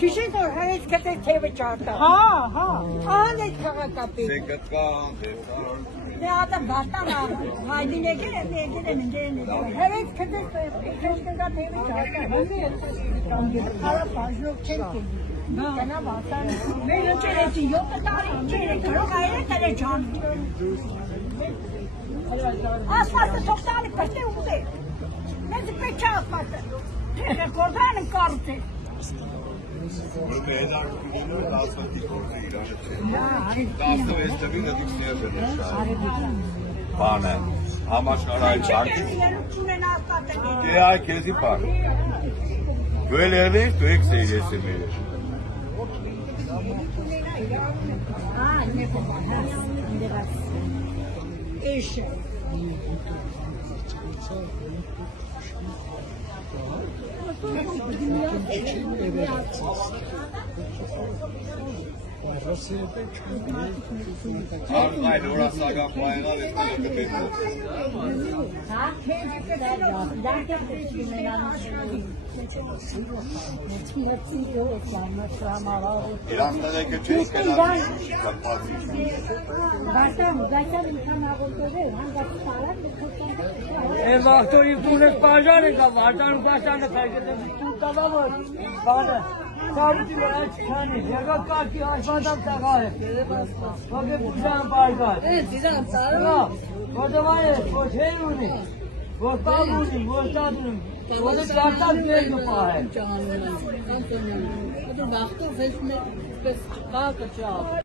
Քիշին որ հենց կտե թևը ճարտա։ Հա։ Ան այդ քաղաքապի։ Սեկտկան, դեպքան։ Դե ադա բաստանա, հայդինեգեր են ինջեն։ Հենց կտե քեշկա թևը ճարտա։ Հարա բաժնով չեն։ Նա բաստան։ Մեր ընկերեցի 7 տարի ընկեր է, կարող այրը տել ջան։ Ասfaltը թողտալի պետք է ուզե։ Մենք պետք է ասfaltը։ Թե կորդան կարծե։ Որը հեզարությունն ասfaltի գործը իրանը չէ։ 16 թվին դուք ներդրել եք։ Բանը համաշխարհային բանկի։ Դե այ քեզի բան։ Դու էլ եղիր, դու եք սերես մեր։ Eşe. Hayır, orası agam bayrağı ve Vakti tuğlek bağıracağını da vardan baştan kaygıda bir tuğla var. Bana sabit bir aç tane yaga karşı aşağıdan takar. Bakın bu sen bağırlar. Evet, güzel. Sağ ol. O zaman o şey mi? O tabuğun, o tabuğun. O da kartal değil mi bağır? Canım. Antonio. O da baktı, fesme, kalkacak.